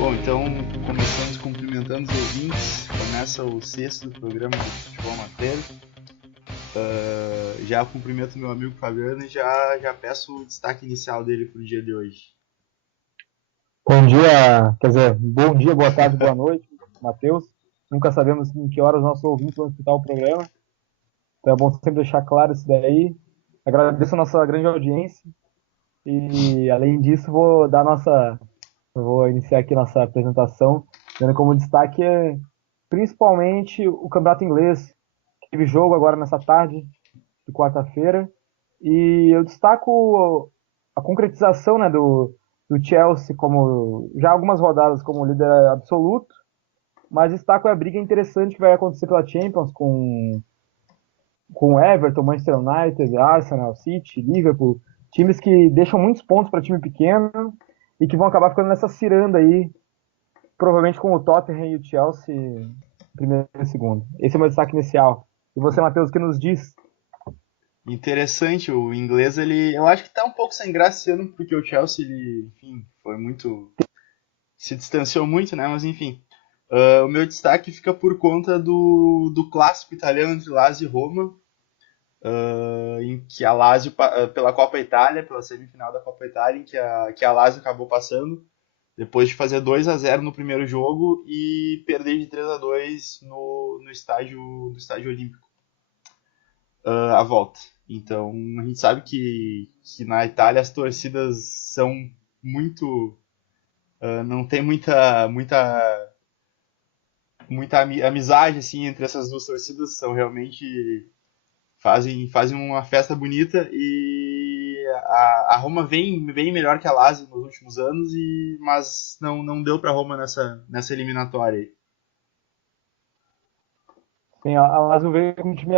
Bom, então começamos cumprimentando os ouvintes. Começa o sexto do programa do Futebol Matéria. Já cumprimento meu amigo Fabiano e já peço o destaque inicial dele para o dia de hoje. Bom dia, quer dizer, bom dia, boa tarde, boa noite, Matheus. Nunca sabemos em que horas os nossos ouvintes vão escutar o programa, então é bom sempre deixar claro isso daí. Agradeço a nossa grande audiência e, além disso, vou iniciar aqui nossa apresentação, dando como destaque principalmente o Campeonato Inglês, que teve jogo agora nessa tarde de quarta-feira, e eu destaco a concretização, né, do Chelsea como já algumas rodadas como líder absoluto, mas destaco a briga interessante que vai acontecer pela Champions com Everton, Manchester United, Arsenal, City, Liverpool, times que deixam muitos pontos para time pequeno e que vão acabar ficando nessa ciranda aí, provavelmente com o Tottenham e o Chelsea em primeiro e segundo. Esse é o meu destaque inicial. E você, Matheus, o que nos diz? Interessante, o inglês eu acho que está um pouco sem graça esse ano porque o Chelsea enfim, se distanciou muito, né? Mas enfim, o meu destaque fica por conta do clássico italiano entre Lazio e Roma, em que a Lazio, pela Copa Itália, pela semifinal da Copa Itália, em que a Lazio acabou passando, depois de fazer 2-0 no primeiro jogo e perder de 3-2 no estádio Olímpico, a volta. Então, a gente sabe que na Itália as torcidas são muito. Não tem muita amizade assim, entre essas duas torcidas, são realmente fazem uma festa bonita e a Roma vem melhor que a Lazio nos últimos anos, mas não deu para a Roma nessa eliminatória aí. Sim, a Lazio veio com um time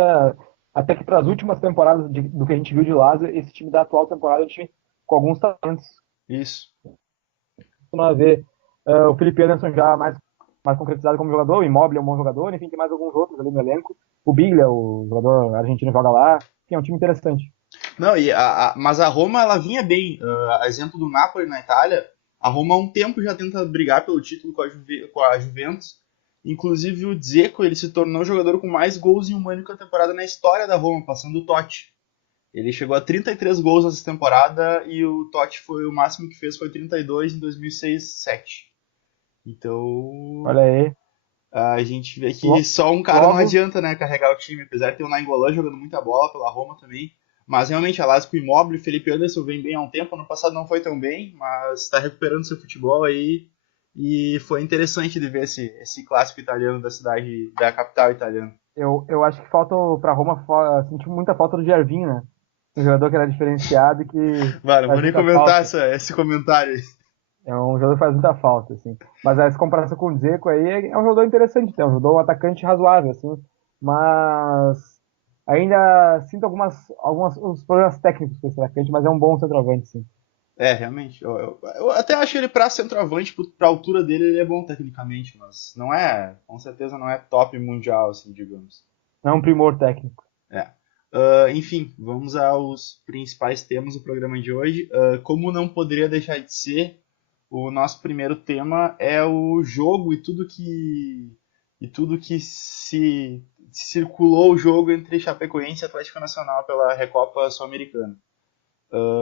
até que para as últimas temporadas do que a gente viu de Lazio, esse time da atual temporada é um time com alguns talentos. Isso. Costuma ver o Felipe Anderson já mais concretizado como jogador, o Immobile é um bom jogador, enfim, tem mais alguns outros ali no elenco. O Biglia, o jogador argentino, joga lá. Enfim, é um time interessante. Não, mas a Roma ela vinha bem. A exemplo do Napoli na Itália, a Roma há um tempo já tenta brigar pelo título com a Juventus. Inclusive o Dzeko ele se tornou o jogador com mais gols em uma única temporada na história da Roma, passando o Totti. Ele chegou a 33 gols nessa temporada e o Totti foi o máximo que fez foi 32 em 2006-07. Então Olha aí. a gente vê que só um cara não Logo, adianta, né, carregar o time, apesar de ter o Nainggolan jogando muita bola pela Roma também. Mas realmente a Lazio com o Immobile, Felipe Anderson vem bem há um tempo, ano passado não foi tão bem, mas está recuperando seu futebol aí. E foi interessante de ver esse clássico italiano da cidade, da capital italiana. eu acho que falta para Roma, senti muita falta do Gervinho, né? Um jogador que era diferenciado e que Mano, não faz vou nem muita comentar falta. esse comentário aí. É um jogador que faz muita falta, assim. Mas essa comparação com o Dzeko aí é um jogador interessante, né? Um jogador, um atacante razoável, assim. Mas ainda sinto algumas os problemas técnicos com esse atacante, mas é um bom centroavante, sim. Realmente. Eu até acho ele pra centroavante, pra altura dele, ele é bom tecnicamente, mas não é, com certeza não é top mundial, assim, digamos. Não é um primor técnico. É. Enfim, vamos aos principais temas do programa de hoje. Como não poderia deixar de ser, o nosso primeiro tema é o jogo e tudo que se circulou o jogo entre Chapecoense e Atlético Nacional pela Recopa Sul-Americana.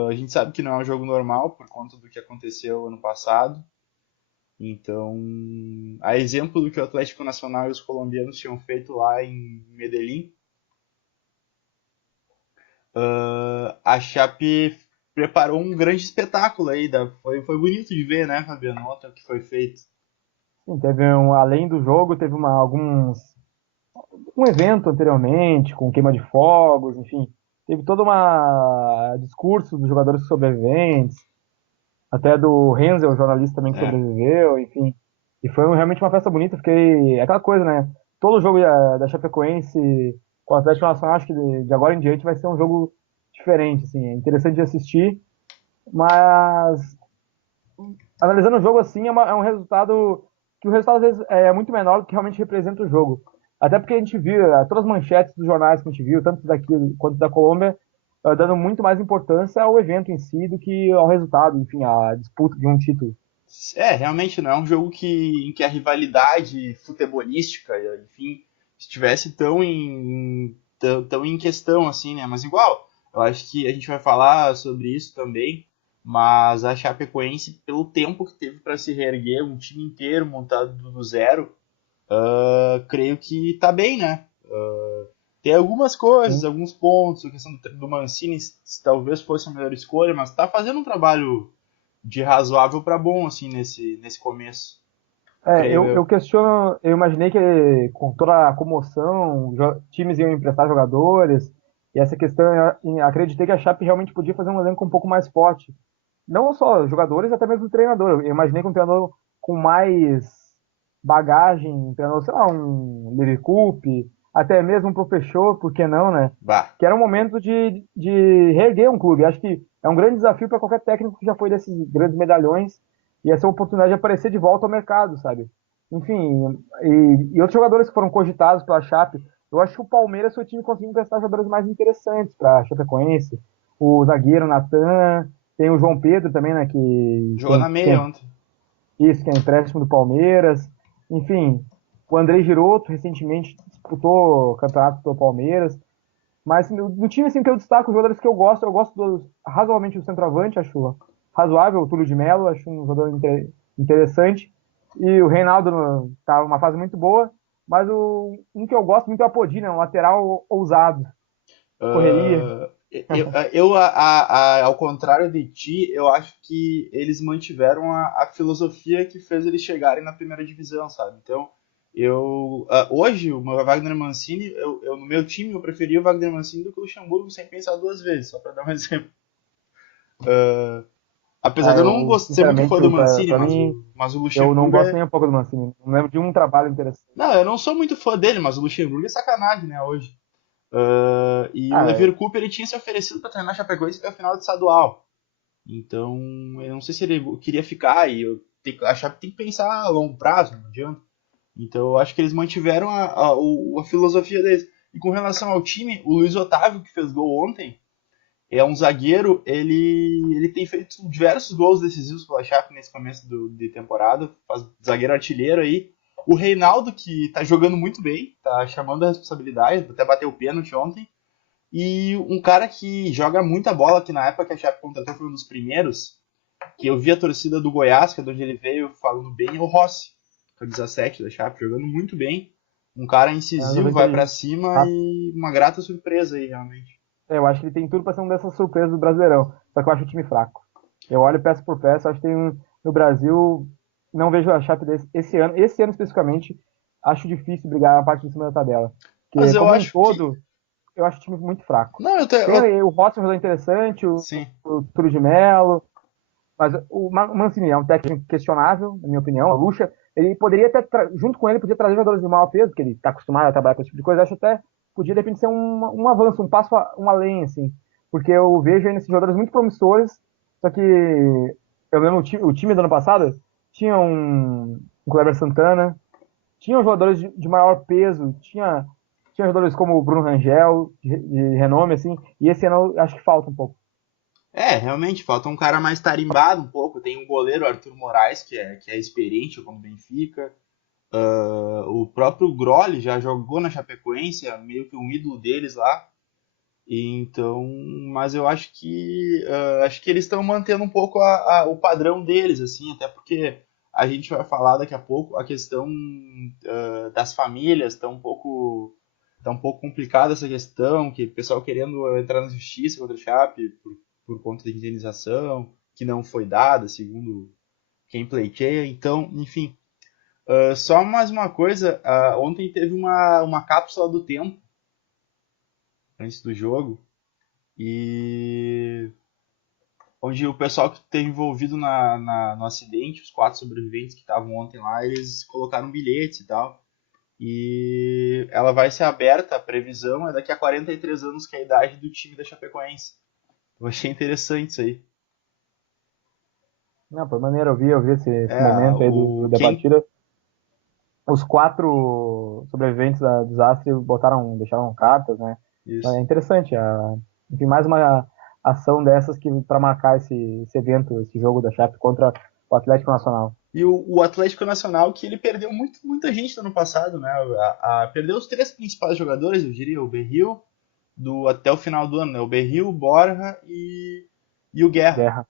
A gente sabe que não é um jogo normal por conta do que aconteceu ano passado. Então, a exemplo do que o Atlético Nacional e os colombianos tinham feito lá em Medellín, a Chape preparou um grande espetáculo aí. Foi bonito de ver, né, Fabiano, ontem o que foi feito. Sim, além do jogo, teve um evento anteriormente, com queima de fogos, enfim. Teve todo uma discurso dos jogadores sobreviventes, até do Renzel, o jornalista também que É, sobreviveu, enfim. E foi realmente uma festa bonita, fiquei. É aquela coisa, né? Todo jogo da Chapecoense com o Atlético Nacional, acho que de agora em diante vai ser um jogo diferente, assim. É interessante de assistir, mas analisando o jogo assim, é um resultado que o resultado às vezes é muito menor do que realmente representa o jogo. Até porque a gente viu, todas as manchetes dos jornais que a gente viu, tanto daqui quanto da Colômbia, dando muito mais importância ao evento em si do que ao resultado, enfim, à disputa de um título. Realmente não é um jogo em que a rivalidade futebolística, enfim, estivesse tão em questão assim, né? Mas igual, eu acho que a gente vai falar sobre isso também, mas a Chapecoense, pelo tempo que teve para se reerguer, um time inteiro montado do zero, creio que tá bem, né? Tem algumas coisas, Sim. alguns pontos, a questão do Mancini talvez fosse a melhor escolha, mas tá fazendo um trabalho de razoável para bom, assim, nesse começo, creio Eu eu. questiono, eu imaginei que com toda a comoção, times iam emprestar jogadores, e essa questão, acreditei que a Chape realmente podia fazer um elenco um pouco mais forte. Não só jogadores, até mesmo o treinador. Eu imaginei que um treinador com mais bagagem, um treinador, sei lá, um Levi Coupe, até mesmo um professor, por que não, né? Bah, Que era um momento de reerguer um clube. Acho que é um grande desafio para qualquer técnico que já foi desses grandes medalhões e essa oportunidade de aparecer de volta ao mercado, sabe? Enfim, e outros jogadores que foram cogitados pela Chape. Eu acho que o Palmeiras foi o time que conseguiu emprestar jogadores mais interessantes para a Chapecoense. O zagueiro Natan, tem o João Pedro também, né? jogou na meia ontem. Isso, que é empréstimo do Palmeiras. Enfim, o André Giroto recentemente disputou campeonato pelo Palmeiras. Mas no time assim, que eu destaco, os jogadores que eu gosto razoavelmente do centroavante, acho razoável, o Túlio de Mello, acho um jogador interessante. E o Reinaldo tá numa fase muito boa. Mas um que eu gosto muito é o Apodi, né? Um lateral ousado, correria. Ao contrário de ti, eu acho que eles mantiveram a filosofia que fez eles chegarem na primeira divisão, sabe? Então, hoje, o meu Wagner Mancini, no meu time, eu preferia o Wagner Mancini do que o Luxemburgo sem pensar duas vezes, só para dar um exemplo. Apesar de eu não ser muito fã Sinceramente, do Mancini, pra mim, mas o eu não Luxemburgo gosto é. nem um pouco do Mancini. Não lembro de um trabalho interessante. Não, eu não sou muito fã dele, mas o Luxemburgo é sacanagem, né, hoje. E o Ah, Levir Cooper ele tinha se oferecido para treinar a Chapecoense até o final do estadual. Então, eu não sei se ele queria ficar e a Chape tem que pensar a longo prazo, não adianta. Então, eu acho que eles mantiveram a filosofia deles. E com relação ao time, o Luiz Otávio, que fez gol ontem, é um zagueiro, ele tem feito diversos gols decisivos pela Chape nesse começo de temporada, faz zagueiro artilheiro aí. O Reinaldo, que tá jogando muito bem, tá chamando a responsabilidade, até bateu o pênalti ontem. E um cara que joga muita bola, que na época que a Chape contratou foi um dos primeiros, que eu vi a torcida do Goiás, que é de onde ele veio, falando bem, é o Rossi, que é o 17 da Chape, jogando muito bem. Um cara É um incisivo, jogador vai pra inteligente. cima Tá? e uma grata surpresa aí, realmente. Eu acho que ele tem tudo para ser uma dessas surpresas do Brasileirão. Só que eu acho o time fraco. Eu olho peça por peça, acho que tem no Brasil, não vejo a Chape esse ano especificamente, acho difícil brigar na parte de cima da tabela. Mas Porque eu como um acho que. todo, eu acho o time muito fraco. Não, Tem aí o Rossi, um jogador interessante, sim. o Túlio de Mello, mas o Mancini é um técnico questionável, na minha opinião. O Lucha, ele poderia até, junto com ele, podia trazer jogadores de maior peso, porque ele está acostumado a trabalhar com esse tipo de coisa. Acho até podia, de repente, ser um avanço, um passo um além, assim. Porque eu vejo aí nesses jogadores muito promissores, só que eu lembro o time do ano passado tinha um Kleber Santana, tinha jogadores de maior peso, tinha jogadores como o Bruno Rangel, de renome, assim, e esse ano eu acho que falta um pouco. Realmente, falta um cara mais tarimbado um pouco. Tem um goleiro, Arthur Moraes, que é experiente como Benfica. O próprio Grolli já jogou na Chapecoense, é meio que um ídolo deles lá. Então, mas eu acho que eles estão mantendo um pouco o padrão deles, assim, até porque a gente vai falar daqui a pouco a questão das famílias, tá um pouco complicada essa questão, que o pessoal querendo entrar na justiça contra o Chape por conta de indenização que não foi dada, segundo quem pleiteia. Então, enfim, só mais uma coisa, ontem teve uma cápsula do tempo antes do jogo e onde o pessoal que esteve envolvido no acidente, os quatro sobreviventes que estavam ontem lá, eles colocaram bilhetes e tal. E ela vai ser aberta, a previsão é daqui a 43 anos, que é a idade do time da Chapecoense. Eu achei interessante isso aí. Não, foi maneiro, eu vi esse É, momento aí da quem. partida. Os quatro sobreviventes da desastre deixaram cartas, né? É Isso. interessante. Enfim, mais uma ação dessas que para marcar esse evento, esse jogo da Chape contra o Atlético Nacional. E o Atlético Nacional, que ele perdeu muita gente no ano passado, né? Perdeu os 3 principais jogadores, eu diria, o Berril, até o final do ano, né? O Berril, o Borja e o Guerra. Guerra.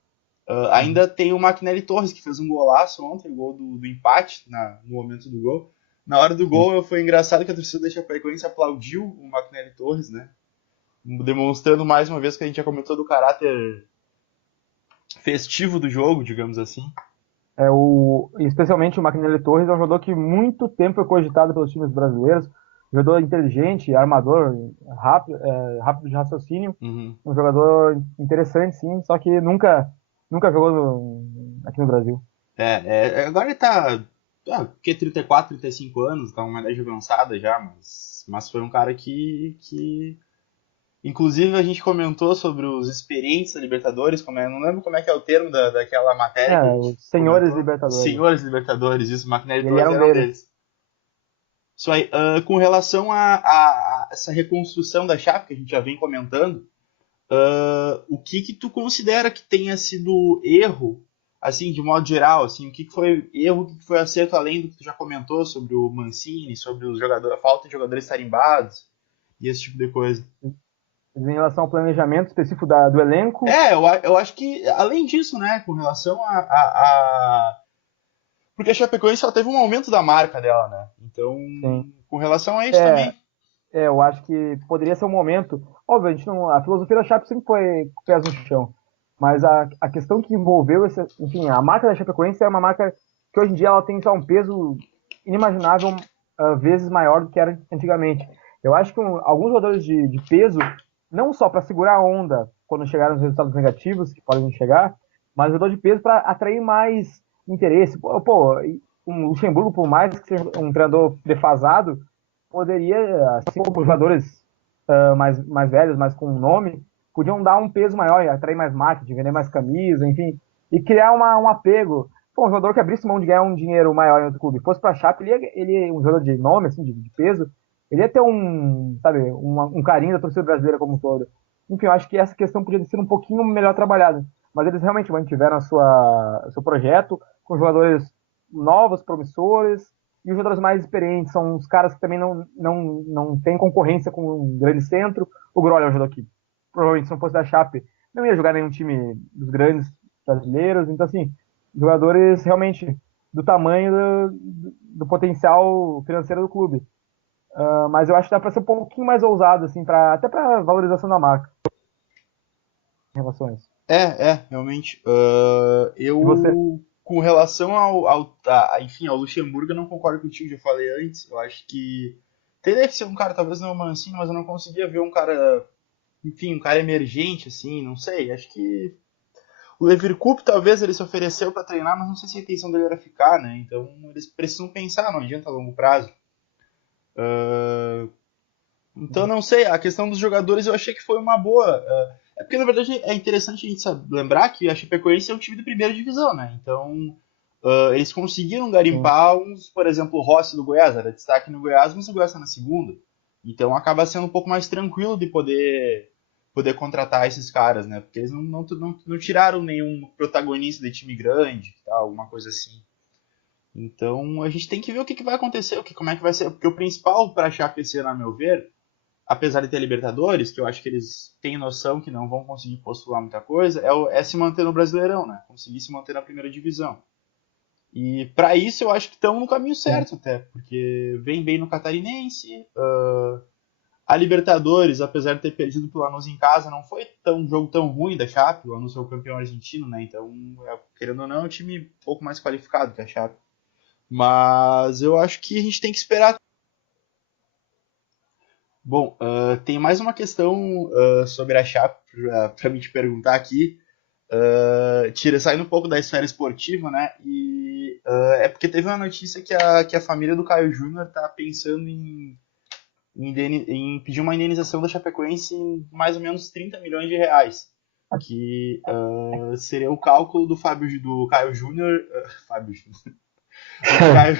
Ainda tem o Martinelli Torres, que fez um golaço ontem, o gol do empate no momento do gol. Na hora do gol, foi engraçado que a torcida da Chapecoense aplaudiu o Martinelli Torres, né? Demonstrando mais uma vez que a gente já comentou do caráter festivo do jogo, digamos assim. Especialmente o Martinelli Torres é um jogador que muito tempo foi cogitado pelos times brasileiros. Jogador inteligente, armador, rápido de raciocínio. Uhum. Um jogador interessante, sim, só que nunca jogou aqui no Brasil. Agora ele tá. Que 34, 35 anos, tá uma idade avançada já, mas foi um cara que. Inclusive a gente comentou sobre os experientes da Libertadores, não lembro como é que é o termo daquela matéria que a gente Os senhores comentou. Libertadores. Senhores Libertadores, isso, o Martinelli E ele Torres era um era um deles. deles. Isso aí, com relação a essa reconstrução da Chape que a gente já vem comentando, o que tu considera que tenha sido erro, assim, de modo geral, assim, o que foi erro, o que foi acerto, além do que tu já comentou sobre o Mancini, sobre a falta de jogadores tarimbados e esse tipo de coisa? Em relação ao planejamento específico do elenco. Eu acho que, além disso, né, com relação porque a Chapecoense só teve um aumento da marca dela, né? Então, Sim. com relação a isso também. Eu acho que poderia ser um momento. Óbvio, a filosofia da Chape sempre foi com pés no chão. Mas a questão que envolveu enfim, a marca da Chapecoense é uma marca que hoje em dia ela tem só um peso inimaginável, vezes maior do que era antigamente. Eu acho que alguns jogadores de peso, não só para segurar a onda quando chegaram os resultados negativos, que podem chegar, mas jogador de peso para atrair mais interesse. Um Luxemburgo, por mais que seja um treinador defasado, poderia, assim como jogadores mais velhos, mas com nome, podiam dar um peso maior, atrair mais marketing, vender mais camisa, enfim, e criar um apego. Um jogador que abrisse mão de ganhar um dinheiro maior em outro clube, fosse para a Chape, ele um jogador de nome, assim, de peso, ele ia ter um carinho da torcida brasileira como um todo. Enfim, eu acho que essa questão podia ser um pouquinho melhor trabalhada. Mas eles realmente mantiveram seu projeto com jogadores novos, promissores, e os jogadores mais experientes são os caras que também não têm concorrência com um grande centro. O Groll é um jogador que provavelmente, se não fosse da Chape, não ia jogar nenhum time dos grandes brasileiros. Então, assim, jogadores realmente do tamanho do potencial financeiro do clube. Mas eu acho que dá para ser um pouquinho mais ousado, assim, até para valorização da marca. Em relação a isso. Realmente. E você? Com relação enfim, ao Luxemburgo, eu não concordo contigo, já falei antes. Eu acho que teria que ser um cara, talvez não o Mancini, mas eu não conseguia ver um cara, enfim, um cara emergente, assim, não sei. Acho que o Leverkusen talvez ele se ofereceu para treinar, mas não sei se a intenção dele era ficar, né? Então eles precisam pensar, não adianta a longo prazo. Então não sei, a questão dos jogadores eu achei que foi uma boa. Porque na verdade é interessante a gente lembrar que a Chapecoense é um time de primeira divisão, né? Então eles conseguiram Sim. garimpar por exemplo, o Rossi do Goiás, era destaque no Goiás, mas o Goiás está na segunda. Então acaba sendo um pouco mais tranquilo de poder contratar esses caras, né? Porque eles não tiraram nenhum protagonista de time grande, tal, alguma coisa assim. Então a gente tem que ver o que vai acontecer, como é que vai ser. Porque o principal para a Chape esse ano, a meu ver, apesar de ter Libertadores, que eu acho que eles têm noção que não vão conseguir postular muita coisa, é se manter no Brasileirão, né? Conseguir se manter na primeira divisão. E para isso eu acho que estão no caminho Sim. certo até, porque vem bem no Catarinense. A Libertadores, apesar de ter perdido pro Lanús em casa, não foi um jogo tão ruim da Chape. O Lanús é o campeão argentino, né? Então, querendo ou não, é um time um pouco mais qualificado que a Chape. Mas eu acho que a gente tem que esperar. Bom, tem mais uma questão sobre a Chape para me te perguntar aqui. Saindo um pouco da esfera esportiva, né? E é porque teve uma notícia que a família do Caio Júnior tá pensando em pedir uma indenização da Chapecoense em mais ou menos 30 milhões de reais. Que seria o cálculo do Caio Júnior. Fábio Júnior. Do Caio,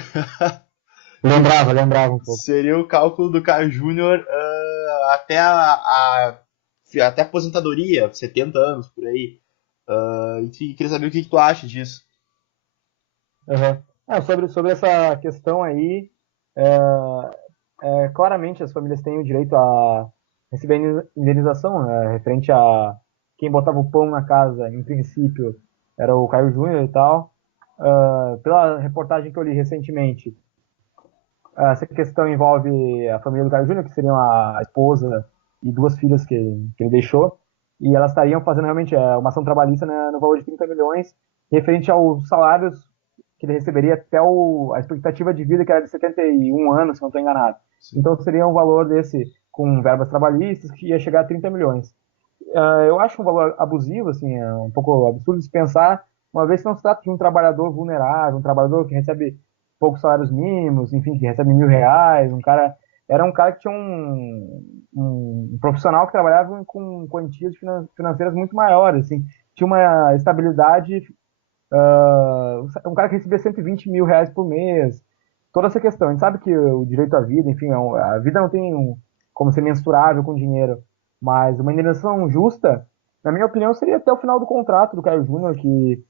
Lembrava um pouco. seria o cálculo do Caio Júnior até a aposentadoria, 70 anos por aí. Enfim, queria saber o que tu acha disso. Aham. Sobre essa questão aí, claramente as famílias têm o direito a receber indenização, né, referente a quem botava o pão na casa, em princípio, era o Caio Júnior e tal. Pela reportagem que eu li recentemente, essa questão envolve a família do Caio Júnior, que seriam a esposa e duas filhas que ele deixou, e elas estariam fazendo realmente uma ação trabalhista, né, no valor de 30 milhões, referente aos salários que ele receberia até a expectativa de vida, que era de 71 anos, se não estou enganado. Sim. Então seria um valor desse, com verbas trabalhistas, que ia chegar a 30 milhões. Eu acho um valor abusivo, assim, é um pouco absurdo de se pensar, uma vez que não se trata de um trabalhador vulnerável, um trabalhador que recebe poucos salários mínimos, enfim, que recebe R$ 1.000, era um cara que tinha um profissional que trabalhava com quantias financeiras muito maiores, assim, tinha uma estabilidade, um cara que recebia R$ 120.000 por mês, toda essa questão. A gente sabe que o direito à vida, enfim, a vida não tem como ser mensurável com dinheiro, mas uma indenização justa, na minha opinião, seria até o final do contrato do Caio Júnior, que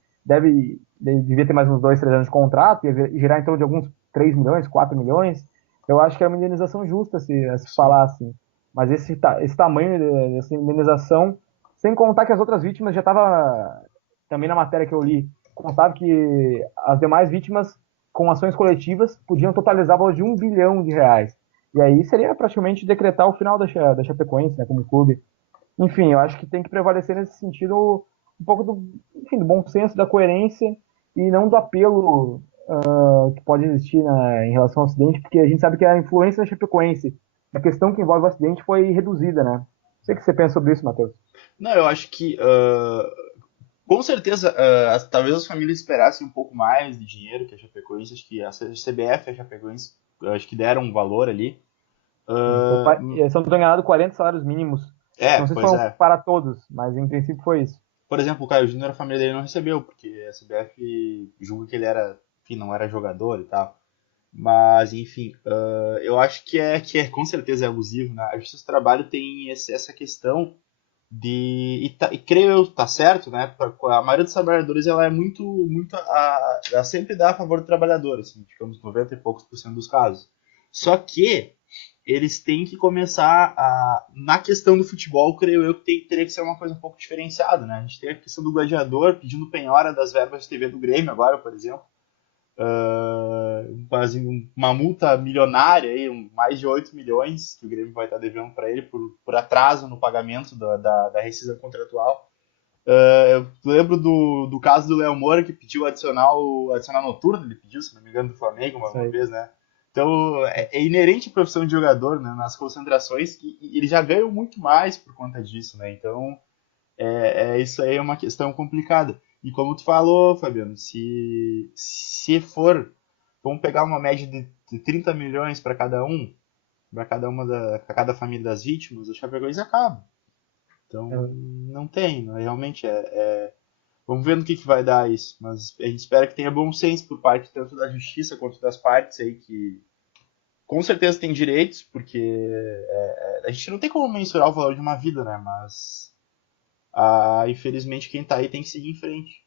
devia ter mais uns 2, 3 anos de contrato, ia gerar em torno de alguns 3 milhões, 4 milhões. Eu acho que é uma indenização justa a se Sim. falar assim. Mas esse tamanho dessa indenização, sem contar que as outras vítimas já estava também na matéria que eu li, contava que as demais vítimas com ações coletivas podiam totalizar o valor de R$ 1 bilhão. E aí seria praticamente decretar o final da Chapecoense, né, como clube. Enfim, eu acho que tem que prevalecer nesse sentido um pouco enfim, do bom senso, da coerência e não do apelo que pode existir em relação ao acidente, porque a gente sabe que a influência da Chapecoense na questão que envolve o acidente foi reduzida, né? Não sei o que você pensa sobre isso, Matheus. Não, eu acho que com certeza, talvez as famílias esperassem um pouco mais de dinheiro que a Chapecoense, acho que a CBF e a Chapecoense acho que deram um valor ali. Ah, Se eu não estou enganado, 40 salários mínimos. Não sei se pois foram é. para todos, mas em princípio foi isso. Por exemplo, o Caio Júnior, a família dele não recebeu, porque a CBF julga que ele era, enfim, não era jogador e tal. Mas, enfim, eu acho que com certeza é abusivo, né? A Justiça do Trabalho tem essa questão e creio eu, tá certo, né? A maioria dos trabalhadores, ela é muito, ela sempre dá a favor do trabalhador, assim, digamos, 90 e poucos por cento dos casos. Só que eles têm que começar na questão do futebol, creio eu que teria que ser uma coisa um pouco diferenciada, né? A gente tem a questão do gladiador pedindo penhora das verbas de TV do Grêmio agora, por exemplo, fazendo uma multa milionária, aí, mais de 8 milhões que o Grêmio vai estar devendo para ele por atraso no pagamento da rescisão contratual. Eu lembro do caso do Léo Moura, que pediu adicional noturno, ele pediu, se não me engano, do Flamengo Isso uma aí. vez, né? Então, é inerente à profissão de jogador, né? Nas concentrações, e ele já ganhou muito mais por conta disso, né? Então, isso aí é uma questão complicada. E como tu falou, Fabiano, se for, vamos pegar uma média de 30 milhões para para cada família das vítimas, o Chapecoense acaba. Então, não tem, né? Realmente vamos ver no que vai dar isso. Mas a gente espera que tenha bom senso por parte tanto da justiça quanto das partes aí que com certeza tem direitos, porque a gente não tem como mensurar o valor de uma vida, né? Mas infelizmente quem tá aí tem que seguir em frente.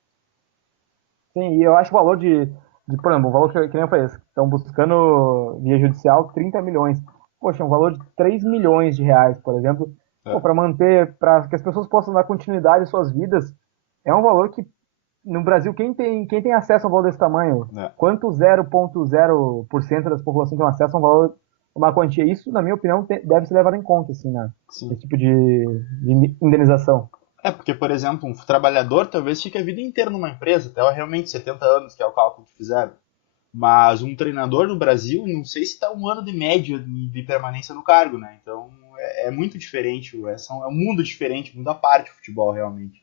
Sim, e eu acho o valor por exemplo, o valor que nem eu falei, estão buscando via judicial 30 milhões. Poxa, um valor de R$ 3 milhões, por exemplo, É, para manter, para que as pessoas possam dar continuidade às suas vidas, é um valor que no Brasil, quem tem acesso a um valor desse tamanho? é, Quanto 0,0% das populações tem acesso a uma quantia? Isso, na minha opinião, deve ser levado em conta, assim, né? sim. Esse tipo de indenização. Porque, por exemplo, um trabalhador talvez fique a vida inteira numa empresa, até realmente 70 anos, que é o cálculo que fizeram. Mas um treinador no Brasil, não sei se está um ano de média de permanência no cargo, né? Então é muito diferente, é um mundo diferente, um mundo à parte o futebol, realmente.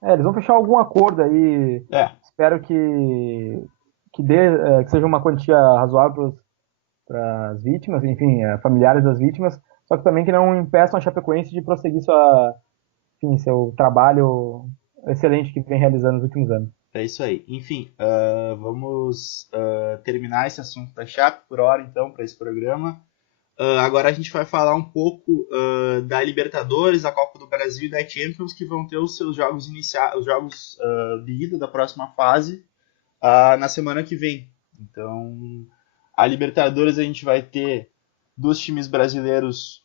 Eles vão fechar algum acordo aí. É, Espero que seja uma quantia razoável para as vítimas, enfim, familiares das vítimas, só que também que não impeçam a Chapecoense de prosseguir enfim, seu trabalho excelente que vem realizando nos últimos anos. é isso aí. Enfim, vamos terminar esse assunto da Chape por hora, então, para esse programa. Agora a gente vai falar um pouco da Libertadores, da Copa do Brasil e da Champions, que vão ter os seus jogos iniciais, os jogos de ida da próxima fase. na semana que vem. Então, a Libertadores a gente vai ter dos times brasileiros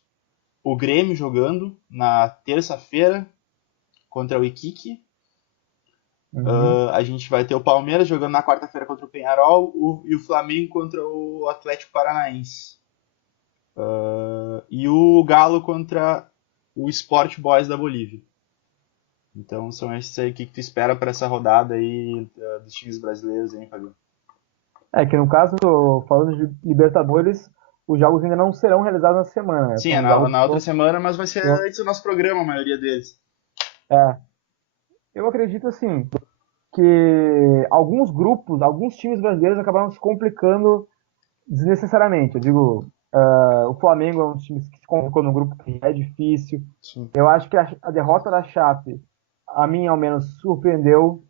o Grêmio jogando na terça-feira contra o Iquique. Uhum. A gente vai ter o Palmeiras jogando na quarta-feira contra o Penharol e o Flamengo contra o Atlético Paranaense. E o Galo contra o Sport Boys da Bolívia. Então são esses aí que tu espera para essa rodada aí dos times brasileiros, hein, Fabio? É que no caso, falando de Libertadores, os jogos ainda não serão realizados na semana, né? Sim, é São na, jogos na outra semana, mas vai ser antes do nosso programa, a maioria deles. é, eu acredito assim que alguns grupos, alguns times brasileiros acabaram se complicando desnecessariamente. Eu digo, o Flamengo é um time que se complicou no grupo que é difícil. Sim. Eu acho que a derrota da Chape, a mim ao menos, surpreendeu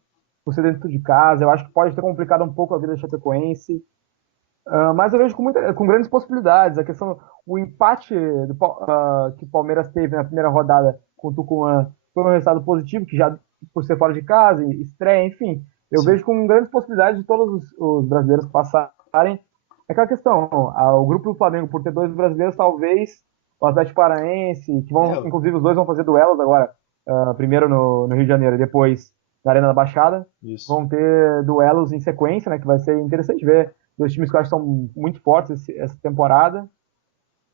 por ser dentro de casa. Eu acho que pode ter complicado um pouco a vida da Chapecoense. Mas eu vejo com grandes possibilidades. A questão, o empate que o Palmeiras teve na primeira rodada com o Tucumã foi um resultado positivo, que já por ser fora de casa, estreia, enfim. Eu Sim. vejo com grandes possibilidades de todos os brasileiros passarem. É aquela questão, o grupo do Flamengo, por ter dois brasileiros, talvez o Atlético Paranaense, que vão, É, inclusive os dois vão fazer duelos agora, primeiro no Rio de Janeiro e depois na Arena da Baixada, isso. vão ter duelos em sequência, né, que vai ser interessante ver dois times que eu acho que são muito fortes essa temporada.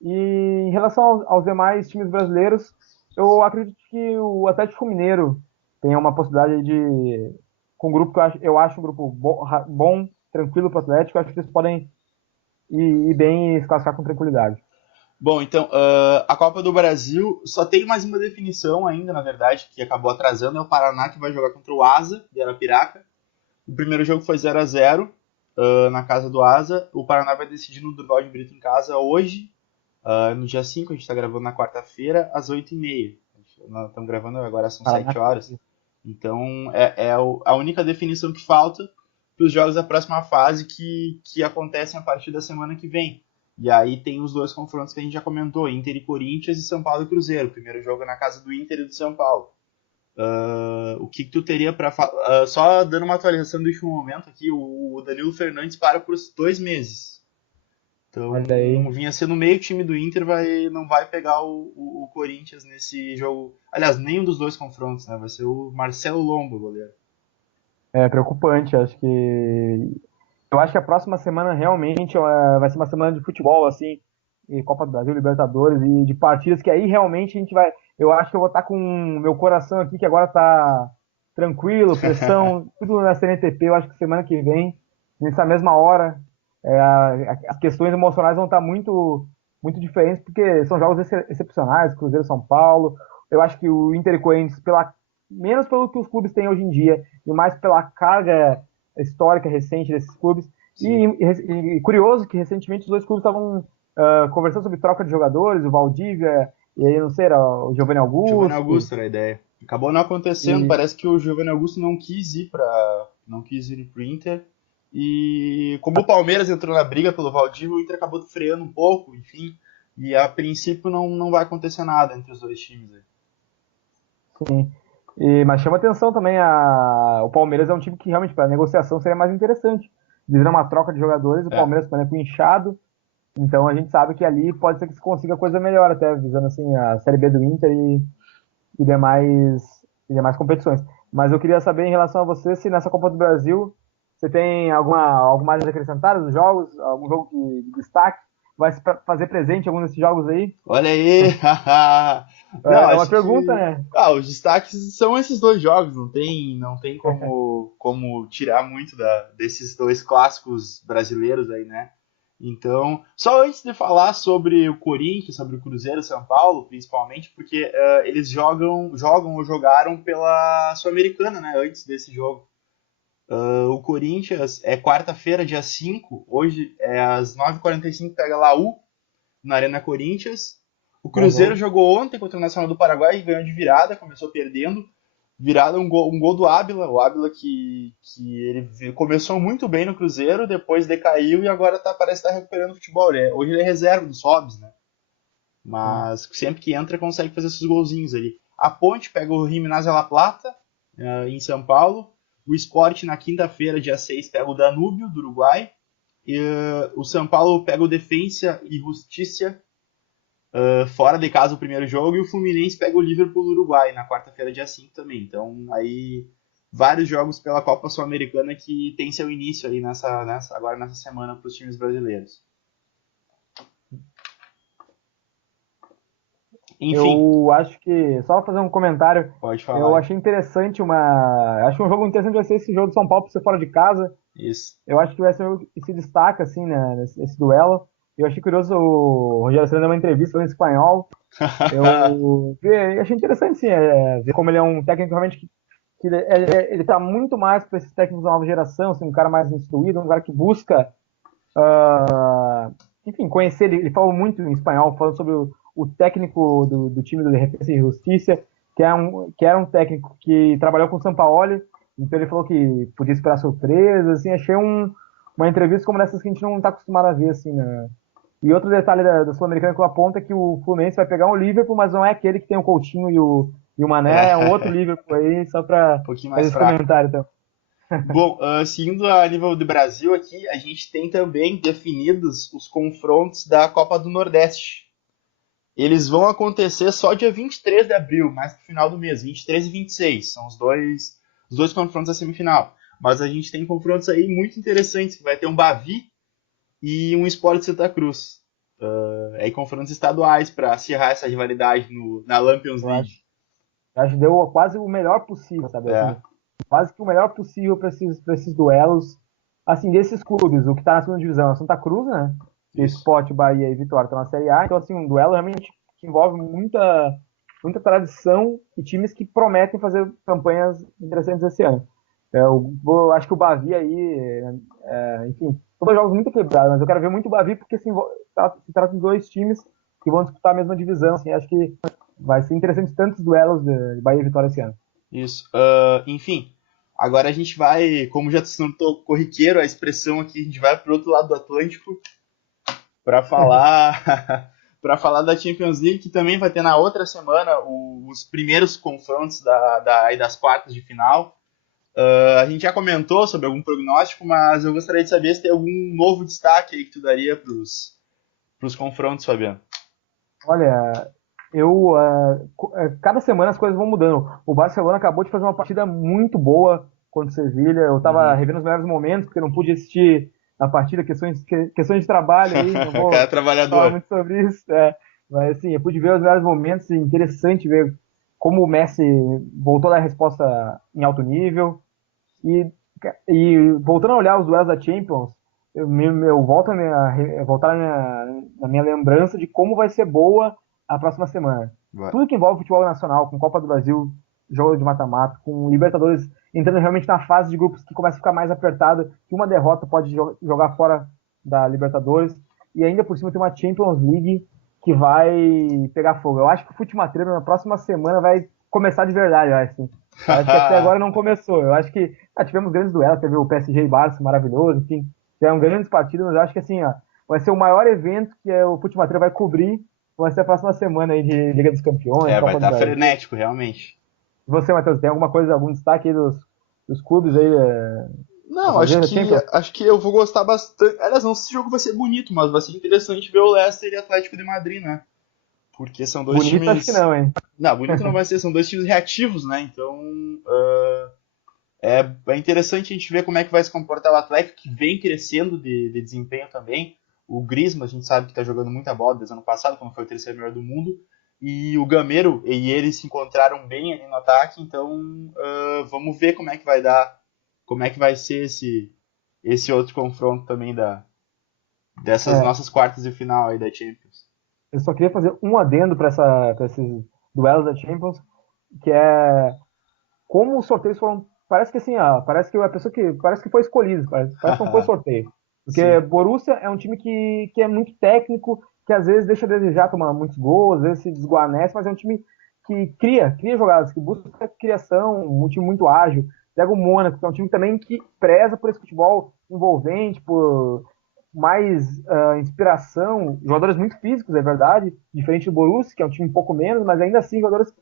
E em relação aos demais times brasileiros, eu acredito que o Atlético Mineiro tem uma possibilidade de, com um grupo que eu acho um grupo bom, tranquilo para o Atlético, eu acho que eles podem ir bem e se classificar com tranquilidade. Bom, então, a Copa do Brasil só tem mais uma definição ainda, na verdade, que acabou atrasando. É o Paraná que vai jogar contra o Asa, de Arapiraca. O primeiro jogo foi 0-0 na casa do Asa. O Paraná vai decidir no Durval de Brito em casa hoje, no dia 5. A gente está gravando na quarta-feira, às 8h30. Nós estamos gravando agora, são Paraná, 7 horas. Então, a única definição que falta para os jogos da próxima fase que acontecem a partir da semana que vem. E aí tem os dois confrontos que a gente já comentou, Inter e Corinthians e São Paulo e Cruzeiro. O primeiro jogo é na casa do Inter e do São Paulo. O que tu teria para falar? Só dando uma atualização do último momento aqui, o Danilo Fernandes para por 2 meses. Então, olha aí. vinha sendo meio time do Inter, não vai pegar o Corinthians nesse jogo. Aliás, nenhum dos dois confrontos, né? Vai ser o Marcelo Lombo, goleiro. É preocupante, acho que eu acho que a próxima semana realmente vai ser uma semana de futebol, assim, e Copa do Brasil, Libertadores, e de partidas que aí realmente a gente vai. Eu acho que eu vou estar com meu coração aqui, que agora tá tranquilo, pressão, tudo na CNTP. Eu acho que semana que vem, nessa mesma hora, as questões emocionais vão estar muito, muito diferentes, porque são jogos excepcionais, Cruzeiro São Paulo. Eu acho que o Inter e Corinthians, menos pelo que os clubes têm hoje em dia, e mais pela carga histórica recente desses clubes. Sim. E curioso que recentemente os dois clubes estavam conversando sobre troca de jogadores, o Valdívia, e aí não sei, era o Giovanni Giovanni Augusto. Augusto era a ideia. Acabou não acontecendo, E parece que o Giovanni Augusto não quis ir pro Inter. E como o Palmeiras entrou na briga pelo Valdívia, o Inter acabou freando um pouco, enfim. E a princípio não vai acontecer nada entre os dois times aí. sim. Mas chama atenção também o Palmeiras é um time que realmente para negociação seria mais interessante. Visando uma troca de jogadores, o É, Palmeiras, por exemplo, inchado. Então a gente sabe que ali pode ser que se consiga coisa melhor, até visando assim a Série B do Inter e demais, e demais competições. Mas eu queria saber em relação a você se nessa Copa do Brasil você tem algo mais a acrescentar nos jogos, algum jogo de destaque? Vai se fazer presente em algum desses jogos aí? olha aí! Não, É uma acho pergunta, que né? os destaques são esses dois jogos, não tem como tirar muito desses dois clássicos brasileiros aí, né? Então, só antes de falar sobre o Corinthians, sobre o Cruzeiro, São Paulo, principalmente, porque eles jogam ou jogaram pela Sul-Americana, né? Antes desse jogo. O Corinthians é quarta-feira, dia 5. Hoje é às 9h45, pega a Laú na Arena Corinthians. O Bom Cruzeiro jogo. jogou ontem contra o Nacional do Paraguai e ganhou de virada, começou perdendo. Virada um gol do Ábila, o Ábila que ele começou muito bem no Cruzeiro, depois decaiu e agora parece estar recuperando o futebol. Hoje ele é reserva dos Hobbs, né? Sim. Mas sempre que entra consegue fazer esses golzinhos ali. A Ponte pega o Gimnasia La Plata em São Paulo. O Sport na quinta-feira, dia 6, pega o Danúbio, do Uruguai. E, o São Paulo pega o Defensa e Justiça, fora de casa o primeiro jogo. E o Fluminense pega o Liverpool do Uruguai na quarta-feira, dia 5 também. Então, aí, vários jogos pela Copa Sul-Americana que tem seu início aí agora nessa semana para os times brasileiros. Enfim. Eu acho que, só fazer um comentário, Pode falar. eu achei interessante acho que um jogo interessante vai ser esse jogo do São Paulo para ser fora de casa. Isso. Eu acho que vai ser um jogo que se destaca, assim, né, esse duelo. Eu achei curioso o Rogério Ceni dar uma entrevista falando em espanhol. Eu achei interessante, sim, ver como ele é um técnico realmente que ele tá muito mais para esses técnicos da nova geração, assim, um cara mais instruído, um cara que busca, enfim, conhecer. Ele falou muito em espanhol, falando sobre o técnico do time do Defensa e Justiça, que era um técnico que trabalhou com o Sampaoli, então ele falou que podia esperar surpresas, assim, achei uma entrevista como dessas que a gente não está acostumado a ver, assim, né? E outro detalhe da Sul-Americana que eu aponto é que o Fluminense vai pegar um Liverpool, mas não é aquele que tem o Coutinho e o Mané, é um outro Liverpool aí, só para fazer esse comentário, então. Bom, seguindo a nível do Brasil aqui, a gente tem também definidos os confrontos da Copa do Nordeste. Eles vão acontecer só dia 23 de abril, mais pro final do mês, 23 e 26. São os dois confrontos da semifinal. Mas a gente tem confrontos aí muito interessantes, que vai ter um Bavi e um Sport Santa Cruz. Aí confrontos estaduais para acirrar essa rivalidade na Lampions League. Eu acho que deu quase o melhor possível, sabe? Assim, quase que o melhor possível para esses duelos, assim, desses clubes. O que está na segunda divisão é a Santa Cruz, né? Sport, Bahia e Vitória estão na Série A. Então, assim, um duelo realmente que envolve muita tradição e times que prometem fazer campanhas interessantes esse ano. Eu acho que o Bavi aí, enfim, são dois jogos muito equilibrados, mas eu quero ver muito o Bavi porque se trata de dois times que vão disputar a mesma divisão. Assim, acho que vai ser interessante tantos duelos de Bahia e Vitória esse ano. Isso. Enfim, agora a gente vai, como já se notou corriqueiro a expressão aqui, a gente vai pro outro lado do Atlântico para falar para falar da Champions League, que também vai ter na outra semana os primeiros confrontos das quartas de final. A gente já comentou sobre algum prognóstico, mas eu gostaria de saber se tem algum novo destaque aí que tu daria para os confrontos, Fabiano. Olha, cada semana as coisas vão mudando. O Barcelona acabou de fazer uma partida muito boa contra o Sevilha. Eu estava revendo os melhores momentos, porque não pude assistir a partida, questões de trabalho aí, não vou falar muito sobre isso. Mas assim, eu pude ver os melhores momentos, interessante ver como o Messi voltou a dar resposta em alto nível. E voltando a olhar os duelos da Champions, eu volto voltar na minha lembrança de como vai ser boa a próxima semana. Tudo que envolve futebol nacional, com Copa do Brasil, jogo de mata-mata, com Libertadores entrando realmente na fase de grupos que começa a ficar mais apertada, que uma derrota pode jogar fora da Libertadores, e ainda por cima tem uma Champions League que vai pegar fogo. Eu acho que o Futimatreiro na próxima semana vai começar de verdade, eu acho. Assim. Eu acho que até agora não começou. Eu acho que tivemos grandes duelos, teve o PSG e Barça maravilhoso, enfim, tiveram grandes partidas, mas eu acho que assim, vai ser o maior evento que o Futimatreiro vai cobrir, vai ser a próxima semana aí de Liga dos Campeões. Vai estar frenético, realmente. E você, Matheus, tem alguma coisa, algum destaque aí dos clubes aí? Não, acho que eu vou gostar bastante. Aliás, não sei se o jogo vai ser bonito, mas vai ser interessante ver o Leicester e Atlético de Madrid, né? Porque são dois times... Bonito acho que não, hein? Não, bonito não vai ser, são dois times reativos, né? Então, é interessante a gente ver como é que vai se comportar o Atlético, que vem crescendo de desempenho também. O Griezmann, a gente sabe que tá jogando muita bola desde o ano passado, quando foi o terceiro melhor do mundo. E o Gameiro e ele se encontraram bem ali no ataque, então vamos ver como é que vai dar, como é que vai ser esse outro confronto também dessas nossas quartas de final aí da Champions. Eu só queria fazer um adendo para esses duelos da Champions, que é como os sorteios foram. Parece que assim, parece que a pessoa parece que foi escolhida, parece que não foi sorteio. Porque Sim. Borussia é um time que é muito técnico, que às vezes deixa a desejar tomar muitos gols, às vezes se desguarnece, mas é um time que cria jogadas, que busca criação, um time muito ágil. Pega o Mônaco, que é um time também que preza por esse futebol envolvente, por mais inspiração, jogadores muito físicos, é verdade, diferente do Borussia, que é um time um pouco menos, mas ainda assim, jogadores,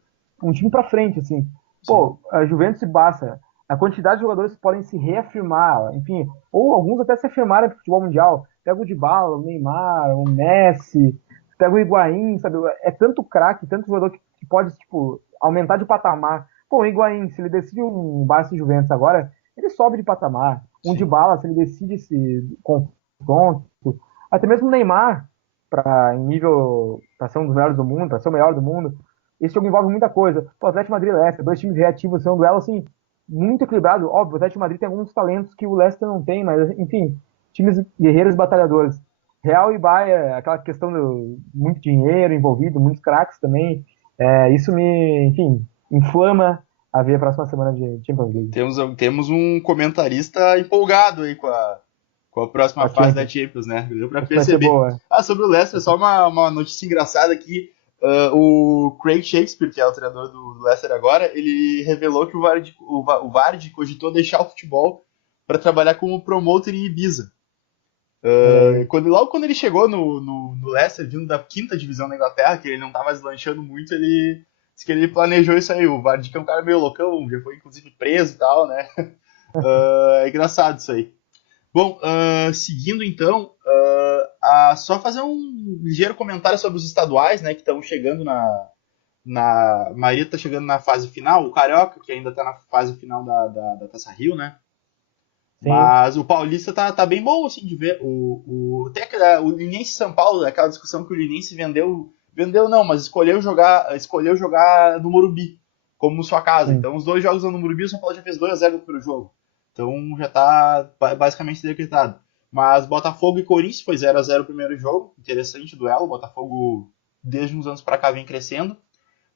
um time pra frente, assim. Pô, a Juventus e Barça, a quantidade de jogadores que podem se reafirmar, enfim, ou alguns até se afirmarem para o futebol mundial. Pega o Dybala, o Neymar, o Messi, pega o Higuaín, sabe? É tanto craque, tanto jogador que pode, tipo, aumentar de patamar. Pô, o Higuaín, se ele decide um Barça e Juventus agora, ele sobe de patamar. Um Sim. Dybala, se ele decide esse confronto, até mesmo o Neymar, para em nível, para ser um dos melhores do mundo, para ser o melhor do mundo, esse jogo envolve muita coisa. O Atlético Madrid e Leicester, dois times reativos, é um duelo assim muito equilibrado. Óbvio, o Atlético Madrid tem alguns talentos que o Leicester não tem, mas enfim, times guerreiros batalhadores. Real e Bayern, aquela questão do muito dinheiro envolvido, muitos craques também. Isso me, enfim, inflama a ver a próxima semana de Champions League. Temos um comentarista empolgado aí com a próxima A fase da Champions. Champions, né? Deu pra Acho que vai ser perceber. boa. Ah, sobre o Leicester, só uma notícia engraçada aqui. O Craig Shakespeare, que é o treinador do Leicester agora, ele revelou que o Vardy cogitou deixar o futebol para trabalhar como promotor em Ibiza. Olha aí. Logo quando ele chegou no Leicester, vindo da quinta divisão da Inglaterra, que ele não estava deslanchando muito, ele disse que ele planejou isso aí. O Vardy, que é um cara meio loucão, já foi inclusive preso e tal, né? É engraçado isso aí. Bom, seguindo então, só fazer um ligeiro comentário sobre os estaduais, né, que estão chegando a maioria está chegando na fase final, o Carioca, que ainda está na fase final da Taça Rio, né? Sim. Mas o Paulista tá bem bom, assim, de ver. O Linense São Paulo, aquela discussão que o Linense vendeu não, mas escolheu jogar no Morumbi, como sua casa. Sim. Então os dois jogos no Morumbi, o São Paulo já fez 2-0 no primeiro jogo. Então já tá basicamente decretado. Mas Botafogo e Corinthians foi 0-0 o primeiro jogo, interessante duelo. Botafogo, desde uns anos pra cá, vem crescendo.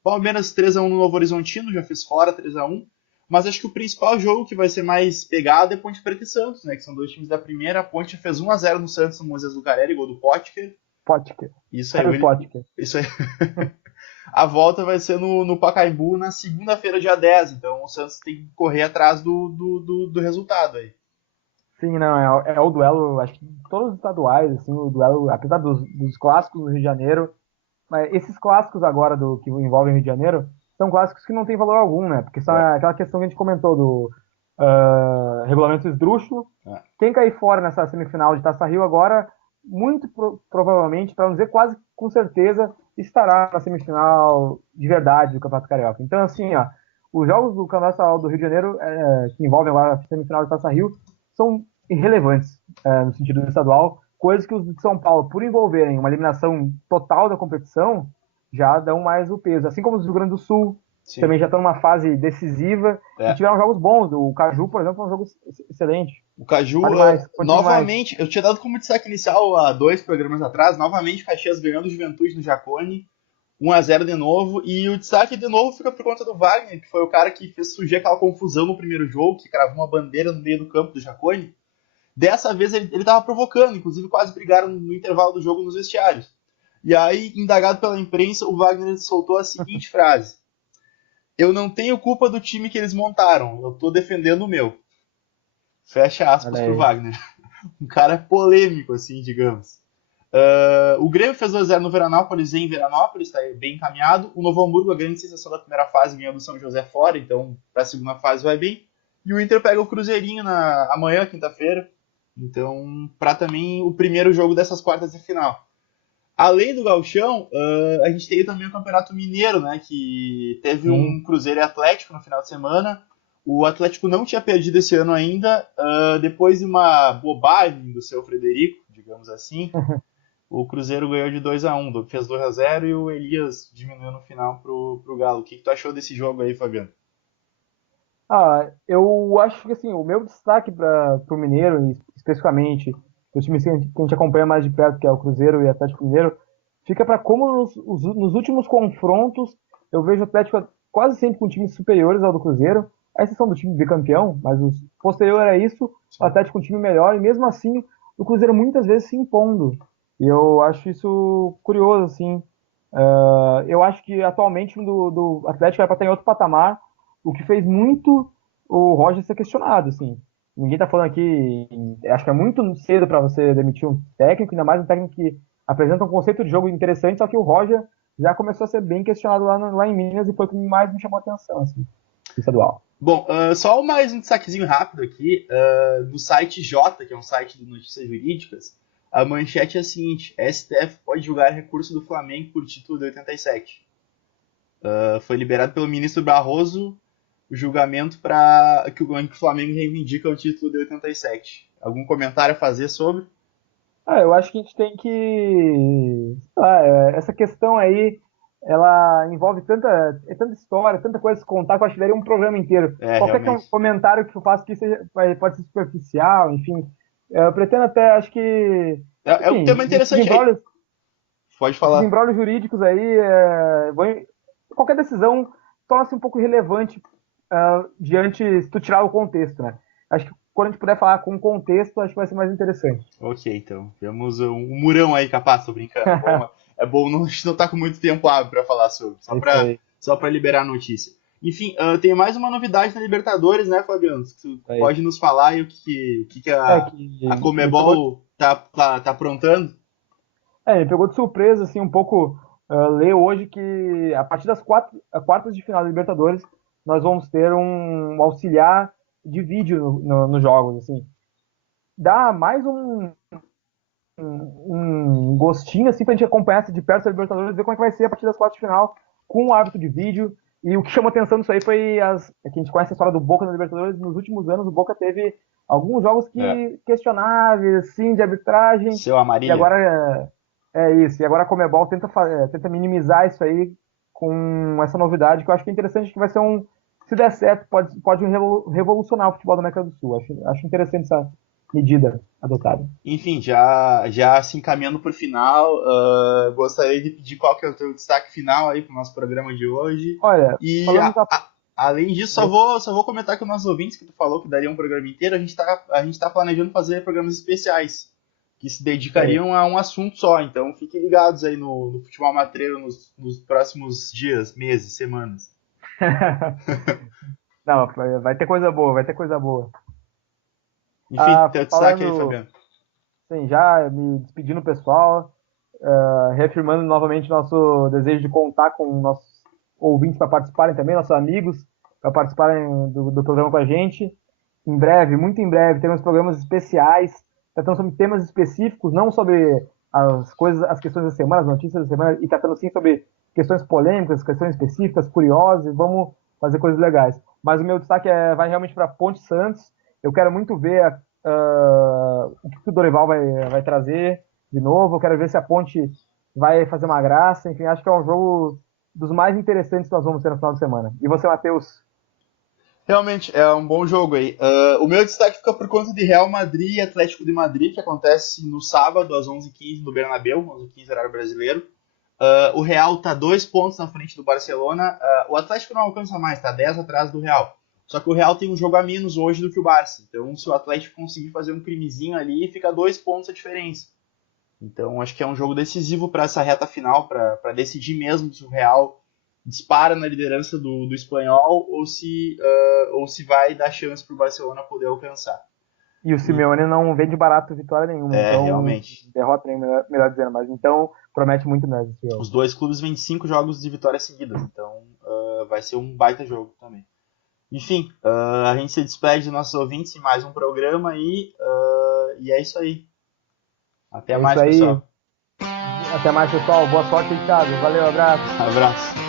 Palmeiras 3-1 no Novo Horizontino, já fez fora 3-1. Mas acho que o principal jogo que vai ser mais pegado é Ponte Preta e Santos, né? Que são dois times da primeira. A Ponte fez 1-0 no Santos no Moisés Lucarelli, gol do Potker. Potker. Isso aí, Cara, Potker. isso aí. A volta vai ser no Pacaembu na segunda-feira, dia 10. Então o Santos tem que correr atrás do resultado aí. Sim, não, é o duelo, acho que todos os estaduais, assim, o duelo, apesar dos clássicos do Rio de Janeiro, mas esses clássicos agora que envolvem o Rio de Janeiro são clássicos que não têm valor algum, né? Porque são É, aquela questão que a gente comentou do regulamento esdrúxulo. é. Quem cair fora nessa semifinal de Taça Rio agora, muito provavelmente, para não dizer quase com certeza, estará na semifinal de verdade do Campeonato Carioca. Então, assim, ó, os jogos do Campeonato Estadual do Rio de Janeiro, que envolvem agora a semifinal de Taça Rio, são irrelevantes no sentido do estadual, coisas que os de São Paulo, por envolverem uma eliminação total da competição, já dão mais o peso. Assim como os do Rio Grande do Sul, que Sim. também já estão numa fase decisiva e É. tiveram jogos bons. O Caju, por exemplo, foi um jogo excelente. O Caju, Fale mais, conte-me mais. novamente, eu tinha dado como destaque inicial há 2 programas atrás, novamente Caxias ganhando o Juventude no Jacone, 1-0 de novo, e o destaque de novo fica por conta do Wagner, que foi o cara que fez surgir aquela confusão no primeiro jogo, que cravou uma bandeira no meio do campo do Jacone. Dessa vez ele tava provocando, inclusive quase brigaram no intervalo do jogo nos vestiários. E aí, indagado pela imprensa, o Wagner soltou a seguinte frase: Eu não tenho culpa do time que eles montaram, eu tô defendendo o meu. Fecha Olha aspas pro aí. Wagner. Um cara polêmico, assim, digamos. O Grêmio fez 2-0 no Veranópolis, em Veranópolis, está bem encaminhado. O Novo Hamburgo, a grande sensação da primeira fase, ganhou do São José fora, então para a segunda fase vai bem. E o Inter pega o Cruzeirinho amanhã, quinta-feira. Então, para também o primeiro jogo dessas quartas de final. Além do Gauchão, a gente tem também o Campeonato Mineiro, né? Que teve Sim. um Cruzeiro e Atlético no final de semana. O Atlético não tinha perdido esse ano ainda, depois de uma bobagem do seu Frederico, digamos assim. O Cruzeiro ganhou de 2-1, fez 2-0 e o Elias diminuiu no final pro Galo. O que tu achou desse jogo aí, Fabiano? Eu acho que assim, o meu destaque para o Mineiro, e especificamente os times que a gente acompanha mais de perto, que é o Cruzeiro e o Atlético Mineiro, fica para como nos últimos confrontos eu vejo o Atlético quase sempre com times superiores ao do Cruzeiro, a exceção do time bicampeão, mas o posterior a isso, o Sim. Atlético com um time melhor, e mesmo assim o Cruzeiro muitas vezes se impondo. E eu acho isso curioso, assim. Eu acho que atualmente o do Atlético era para estar em outro patamar, o que fez muito o Roger ser questionado, assim. Ninguém tá falando aqui, acho que é muito cedo para você demitir um técnico, ainda mais um técnico que apresenta um conceito de jogo interessante, só que o Roger já começou a ser bem questionado lá em Minas e foi o que mais me chamou a atenção, assim, no estadual. Bom, só mais um destaquezinho rápido aqui. No site J, que é um site de notícias jurídicas, a manchete é a seguinte: STF pode julgar recurso do Flamengo por título de 87. Foi liberado pelo ministro Barroso o julgamento para que o Flamengo reivindica o título de 87. Algum comentário a fazer sobre? Eu acho que a gente tem que. Sei lá, essa questão aí, ela envolve tanta história, tanta coisa a se contar, que eu acho que daria um programa inteiro. Qualquer Realmente. comentário que eu faço aqui pode ser superficial, enfim. Eu pretendo até, acho que. É um tema Enfim, interessante aí. Pode esses falar. embrólios jurídicos aí, qualquer decisão torna-se um pouco irrelevante diante, se tu tirar o contexto, né? Acho que quando a gente puder falar com contexto, acho que vai ser mais interessante. Ok, então. Temos um murão aí, capaz, tô brincando. É bom não, a gente não tá com muito tempo hábil pra falar sobre. É isso aí. Só pra liberar a notícia. Enfim, tem mais uma novidade na Libertadores, né, Fabiano? Tu É isso. pode nos falar aí o que É a que Comebol tá aprontando? me pegou de surpresa, assim, um pouco ler hoje que a partir das quartas de final da Libertadores, nós vamos ter um auxiliar de vídeo nos jogos, assim. Dá mais um gostinho, assim, pra gente acompanhar de perto a Libertadores, ver como é que vai ser a partir das quartas de final, com o árbitro de vídeo. E o que chamou atenção nisso aí foi que a gente conhece a história do Boca na Libertadores. Nos últimos anos, o Boca teve alguns jogos É. que questionáveis, assim, de arbitragem. Seu E Amarília. agora é isso. E agora a Comebol tenta minimizar isso aí com essa novidade, que eu acho que é interessante, que vai ser se der certo, pode revolucionar o futebol da América do Sul. Acho interessante essa medida adotada. Enfim, já se encaminhando para o final, gostaria de pedir qual que é o teu destaque final aí para o nosso programa de hoje. Olha, E falando da. além disso, só vou comentar com os nossos ouvintes que tu falou que daria um programa inteiro. A gente tá planejando fazer programas especiais que se dedicariam a um assunto só. Então fiquem ligados aí no Futebol Matreiro nos próximos dias, meses, semanas. Não, vai ter coisa boa, vai ter coisa boa. Enfim, teu destaque aí, Falando, Fabiano. sim, já me despedindo pessoal, reafirmando novamente nosso desejo de contar com nossos ouvintes para participarem também, nossos amigos, para participarem do programa com a gente. Em breve, muito em breve, teremos programas especiais, tratando sobre temas específicos, não sobre as questões da semana, as notícias da semana, e tratando sim sobre questões polêmicas, questões específicas, curiosas, vamos fazer coisas legais. Mas o meu destaque vai realmente para Ponte Santos. Eu quero muito ver o que o Dorival vai trazer de novo. Eu quero ver se a Ponte vai fazer uma graça. Enfim, acho que é um jogo dos mais interessantes que nós vamos ter no final de semana. E você, Matheus? Realmente, é um bom jogo aí. O meu destaque fica por conta de Real Madrid e Atlético de Madrid, que acontece no sábado, às 11h15, no Bernabéu, 11h15, horário brasileiro. O Real tá 2 pontos na frente do Barcelona. O Atlético não alcança mais, tá 10 atrás do Real. Só que o Real tem um jogo a menos hoje do que o Barça. Então, se o Atlético conseguir fazer um crimezinho ali, fica 2 pontos a diferença. Então, acho que é um jogo decisivo para essa reta final, para decidir mesmo se o Real dispara na liderança do espanhol ou se vai dar chance para o Barcelona poder alcançar. E o E, Simeone não vem de barato vitória nenhuma, então realmente. derrota nenhuma, melhor dizendo, mas então promete muito mesmo esse jogo. Os dois clubes vêm 5 jogos de vitória seguidas, então vai ser um baita jogo também. Enfim, a gente se despede dos nossos ouvintes em mais um programa e é isso aí. Até É isso mais, aí. pessoal. Até mais, pessoal. Boa sorte aí, Thiago. Valeu, abraço. Abraço.